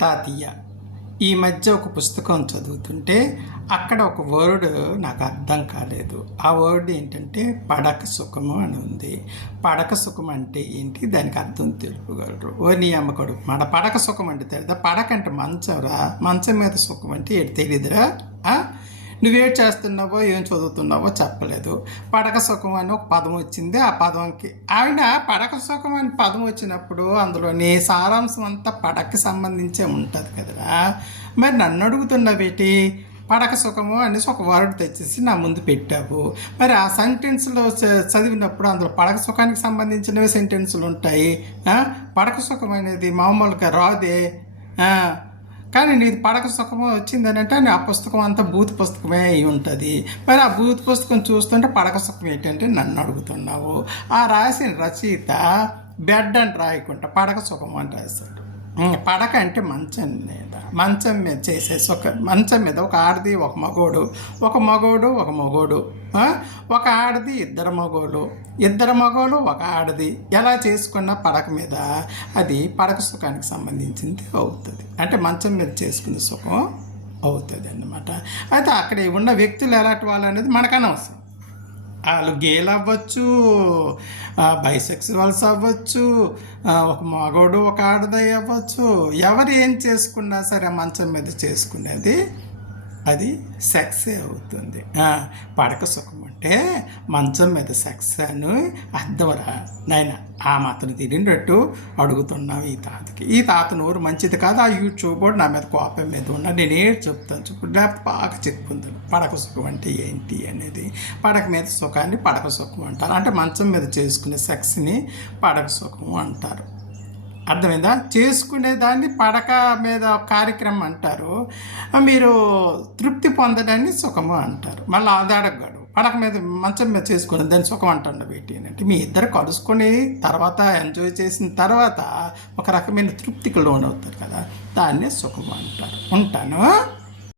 తాతయ్య. ఈ మధ్య ఒక పుస్తకం చదువుతుంటే అక్కడ ఒక వర్డ్ నాకు అర్థం కాలేదు. ఆ వర్డ్ ఏంటంటే పడక సుఖము అని ఉంది. పడక సుఖం అంటే ఏంటి? దానికి అర్థం తెలుపగలరు? ఓ నీ అమ్మ కొడుకు మన పడక సుఖం అంటే తెలుదా? పడక అంటే మంచంరా, మంచం మీద సుఖం అంటే ఏంటి తెలియదురా? నువ్వేం చేస్తున్నావో ఏం చదువుతున్నావో చెప్పలేదు. పడక సుఖం అని ఒక పదం వచ్చింది. ఆ పదంకి ఆయన పడక సుఖం అని పదం వచ్చినప్పుడు అందులోని సారాంశం అంతా పడకకి సంబంధించే ఉంటుంది కదరా. మరి నన్ను అడుగుతున్నావేటి? పడక సుఖము అనేసి ఒక వర్డ్ తెచ్చేసి నా ముందు పెట్టావు. మరి ఆ సెంటెన్స్లో చదివినప్పుడు అందులో పడక సుఖానికి సంబంధించినవి సెంటెన్సులు ఉంటాయి. పడక సుఖం అనేది మామూలుగా రాదే. కానీ నీది పడక సుఖము వచ్చిందని అంటే ఆ పుస్తకం అంతా బూత్ పుస్తకమే అయి ఉంటుంది. మరి ఆ బూత్ పుస్తకం చూస్తుంటే పడక సుఖం ఏంటంటే నన్ను అడుగుతున్నావు. ఆ రాసిన రచయిత బెడ్ అని రాయకుండా పడక సుఖం అని రాశాడు. పడక అంటే మంచం మీద చేసే సుఖం. మంచం మీద ఒక ఆడది ఒక మగోడు, ఒక మగోడు, ఒక ఆడది ఇద్దరు మగోళ్ళు ఒక ఆడది ఎలా చేసుకున్న పడక మీద అది పడక సుఖానికి సంబంధించింది అవుతుంది. అంటే మంచం మీద చేసుకునే సుఖం అవుతుంది అన్నమాట. అయితే అక్కడ ఉన్న వ్యక్తులు ఎలాంటి వాళ్ళు అనేది మనకు అనవసరం. వాళ్ళు గేలు అవ్వచ్చు, బైసెక్సువల్స్ అవ్వచ్చు, ఒక మగోడు ఒక ఆడదై అవ్వచ్చు. ఎవరు ఏం చేసుకున్నా సరే మంచం మీద చేసుకునేది అది సెక్సే అవుతుంది. పడక సుఖం అంటే మంచం మీద సెక్స్ అని అర్థంరా నాయన. ఆ మాత్రం తిరిగినట్టు అడుగుతున్నావు ఈ తాతకి. ఈ తాత నోరు మంచిది కాదు. ఆ యూట్యూబ్ నా మీద కోపం మీద ఉన్నా నేనే చెప్తాను. లేకపోతే బాగా చెప్పుకుంటాను పడక సుఖం అంటే ఏంటి అనేది. పడక మీద సుఖాన్ని పడక సుఖం అంటారు. అంటే మంచం మీద చేసుకునే సెక్స్ని పడక సుఖం అంటారు. అర్థమైందా? చేసుకునేదాన్ని పడక మీద కార్యక్రమం అంటారు. మీరు తృప్తి పొందడాన్ని సుఖము అంటారు. మళ్ళీ అది అడగడు. పడక మీద మంచం మీద చేసుకుని దాన్ని సుఖం అంటాను వీటి అంటే మీ ఇద్దరు కలుసుకొని తర్వాత ఎంజాయ్ చేసిన తర్వాత ఒక రకమైన తృప్తికి లోనవుతారు కదా, దాన్నే సుఖం అంటారు. ఉంటాను.